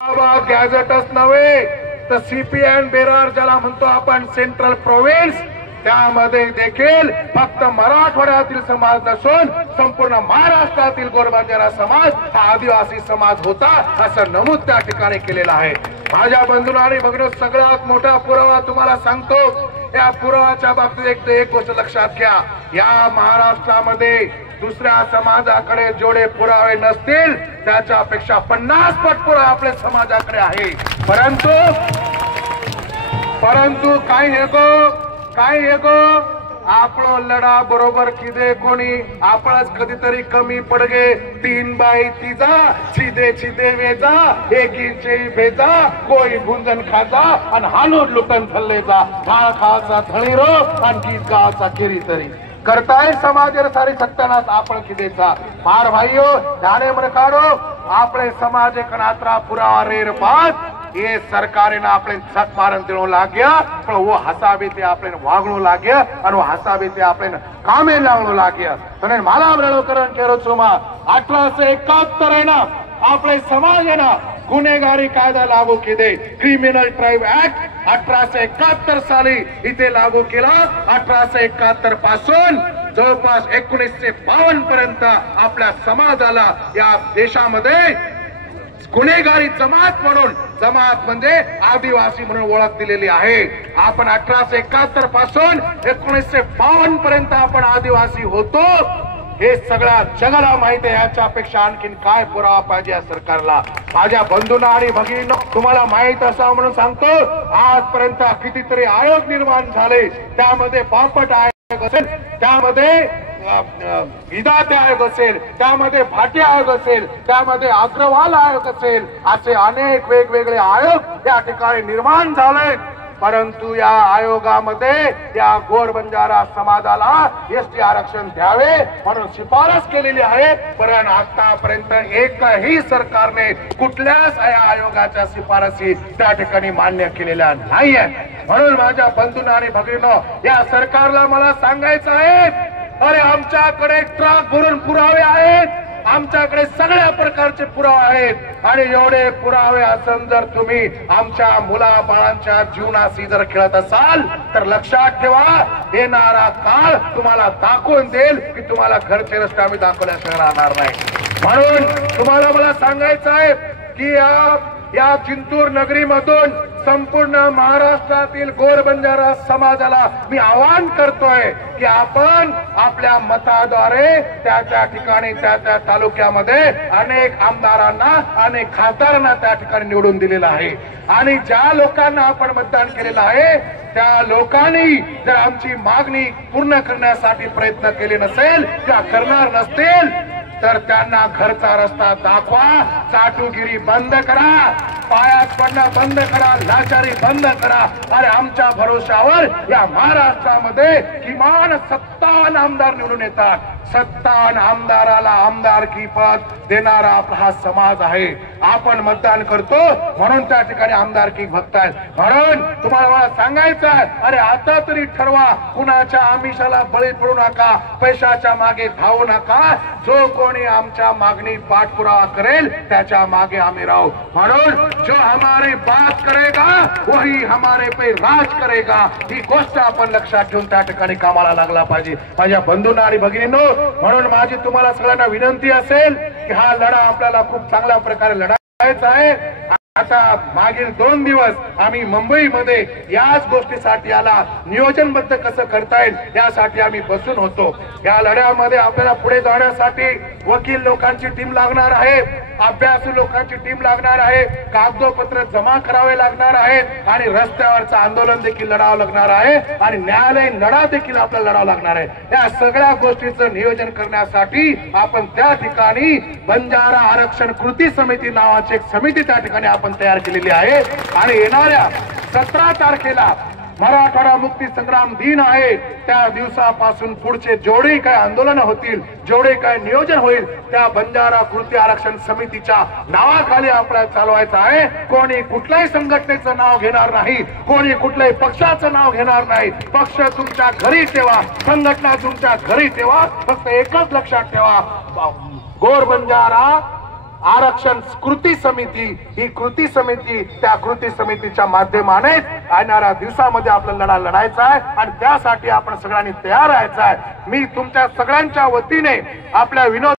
गॅझेटच नव्हे तर सीपीएन बेरार ज्याला म्हणतो आपण सेंट्रल प्रोव्हिन्स, त्यामध्ये देखील फक्त मराठवाड्यातील समाज नसून संपूर्ण महाराष्ट्रातील गोरबंजारा समाज हा आदिवासी समाज होता असं नमूद त्या ठिकाणी केलेलं आहे। माझ्या बंधूंनो आणि भगिनींनो, सगळ्यात मोठा पुरावा तुम्हाला सांगतो। या पुराव्याच्या बाबतीत एक गोष्ट लक्षात घ्या, या महाराष्ट्रामध्ये दुसऱ्या समाजाकडे जेवढे पुरावे नसतील त्याच्यापेक्षा 50 पट पुरावे आपल्या समाजाकडे आहे। परंतु काय हे गो आपलो लढा बरोबर किदे कोणी आपणच कधीतरी कमी पडगे 3 बाई 3 छिदे वेजा 1 इंच भेजा कोई गुंजन खाजा आणि हालून लुटन थल्लेजा भाळ खाचा थळीरो आणि गीत गावाचा केरी तरी करताय समाज सारी सत्यानाश आपण किदेचा मार भाईयो जाने मन काढो आपले समाज कनात्रा पुरावा रेर बात ये सरकारे ना अपने सक मारन देणो लाग्या पण वो हसाबे ते आपले वागणो लाग्या आणि हसाबे ते आपले कामे लावणो लाग्या। तने मला रळकरण केरो छुमा 1871 आहे ना आपले समाज आहे ना गुन्हेगारी कायदा लागू केले, क्रिमिनल ट्राइब ऍक्ट 1871 साली इथे लागू केला। 1871 पासून जवळपास 1952 पर्यंत आपल्या समाजाला या देशामध्ये गुन्हेगारी जमात म्हणून, जमात म्हणजे आदिवासी म्हणून ओळख दिलेली आहे। आपण 1871 पासून 1952 पर्यंत आपण आदिवासी होतो हे सगळ्या जगाला माहिती आहे। याच्यापेक्षा आणखीन काय पुरावा पाहिजे या सरकारला? माझ्या बंधूंना आणि भगिनींनो, तुम्हाला माहित असावं म्हणून सांगतो, आजपर्यंत कितीतरी आयोग निर्माण झाले, त्यामध्ये बापट आयोग असेल, त्यामध्ये विधाते आयोग असेल, त्यामध्ये भाटे आयोग असेल, त्यामध्ये अग्रवाल आयोग असेल, असे अनेक वेगवेगळे आयोग या ठिकाणी निर्माण झाले। परंतु या आयोगामध्ये या गोरबंजारा समाजाला एसटी आरक्षण द्यावे म्हणून शिफारस केलेली आहे, पण आतापर्यंत एकही सरकारने कुठल्याच या आयोगाच्या शिफारसी त्या ठिकाणी मान्य केलेल्या नाहीये। म्हणून माझ्या बंधूंना आणि भगिनींनो, या सरकारला मला सांगायचं आहे, अरे आमच्याकडे ट्रक भरून पुरावे आहेत, आमच्याकडे सगळ्या प्रकारचे पुरावे आहेत आणि एवढे पुरावे असून जर तुम्ही आमच्या मुलाबाळांच्या जीवनाशी जर खेळत असाल तर लक्षात ठेवा, येणारा काळ तुम्हाला दाखवून देईल की तुम्हाला घरचे रस्ते आम्ही दाखवल्याशिवाय राहणार नाही। म्हणून तुम्हाला मला सांगायचं आहे की या जिंतूर नगरी मधून संपूर्ण महाराष्ट्रातील गोरबंजारा समाजाला मी आवाहन करतोय की आपण आपल्या मताद्वारे त्या ठिकाणी त्या तालुक्यामध्ये अनेक आमदारांना अनेक खासदारांना त्या ठिकाणी निवडून दिलेलं आहे आणि ज्या लोकांना आपण मतदान केलेलं आहे त्या लोकांनी जर आमची मागणी पूर्ण करण्यासाठी प्रयत्न केले नसेल किंवा करणार नसतील तर त्यांना घरचा रस्ता दाखवा, चाटुगिरी बंद करा, पायात पडणं बंद करा, लाचारी बंद करा। अरे आमच्या भरोशावर या महाराष्ट्रामध्ये किमान 57 आमदार निवडून येतात, 57 आमदाराला आमदारकी पद देणारा आपला हा समाज आहे। आपण मतदान करतो म्हणून त्या ठिकाणी आमदारकी बघतायत। म्हणून तुम्हाला मला सांगायचं आहे, अरे आता तरी ठरवा, कुणाच्या आमिषाला बळी पडू नका, पैशाच्या मागे धावू नका। जो कोणी आमच्या मागणी पाठपुरावा करेल त्याच्या मागे आम्ही राहू। म्हणून जो हमारी बात करेगा वही हमारे पे राज करेगा, ही गोष्ट आपण लक्षात घेऊन त्या ठिकाणी कामाला लागला पाहिजे। माझ्या बंधूंना आणि भगिनींनो, म्हणून माझी तुम्हाला सगळ्यांना विनंती असेल की हा लढा आपल्याला खूप चांगल्या प्रकारे लढायचा आहे। आता मागील 2 दिवस आम्ही मुंबईमध्ये याच गोष्टीसाठी याला नियोजनबद्ध कसं करता येईल यासाठी आम्ही बसून होतो। या लढ्यामध्ये आपल्याला पुढे जाण्यासाठी वकील लोकांची टीम लागणार आहे, अभ्यासू लोकांची टीम लागणार आहे, कागदोपत्र जमा करावे लागणार आहेत आणि रस्त्यावरचं आंदोलन देखील लढावं लागणार आहे आणि न्यायालयीन लढा देखील आपल्याला लढावा लागणार आहे। या सगळ्या गोष्टीचं नियोजन करण्यासाठी आपण त्या ठिकाणी बंजारा आरक्षण कृती समिती नावाची एक समिती त्या ठिकाणी आपण तयार केलेली आहे आणि येणाऱ्या 17 तारखेला मराठवाडा मुक्ती संग्राम दिन आहे, त्या दिवसापासून पुढचे जेवढे काय आंदोलन होतील, जेवढे काय नियोजन होईल त्या बंजारा कृती आरक्षण समितीच्या नावाखाली आपल्याला चालवायचं आहे। कोणी कुठल्याही संघटनेचं नाव घेणार नाही, कोणी कुठल्याही पक्षाचं नाव घेणार नाही। पक्ष तुमच्या घरी ठेवा, संघटना तुमच्या घरी ठेवा, फक्त एकच लक्षात ठेवा, गोरबंजारा आरक्षण कृती समिती, ही कृती समिती, त्या कृती समितीच्या माध्यमाने येणाऱ्या दिवसामध्ये आपला लढा लढायचा आहे आणि त्यासाठी आपण सगळ्यांनी तयार राहायचं आहे. मी तुमच्या सगळ्यांच्या वतीने आपल्या विनोद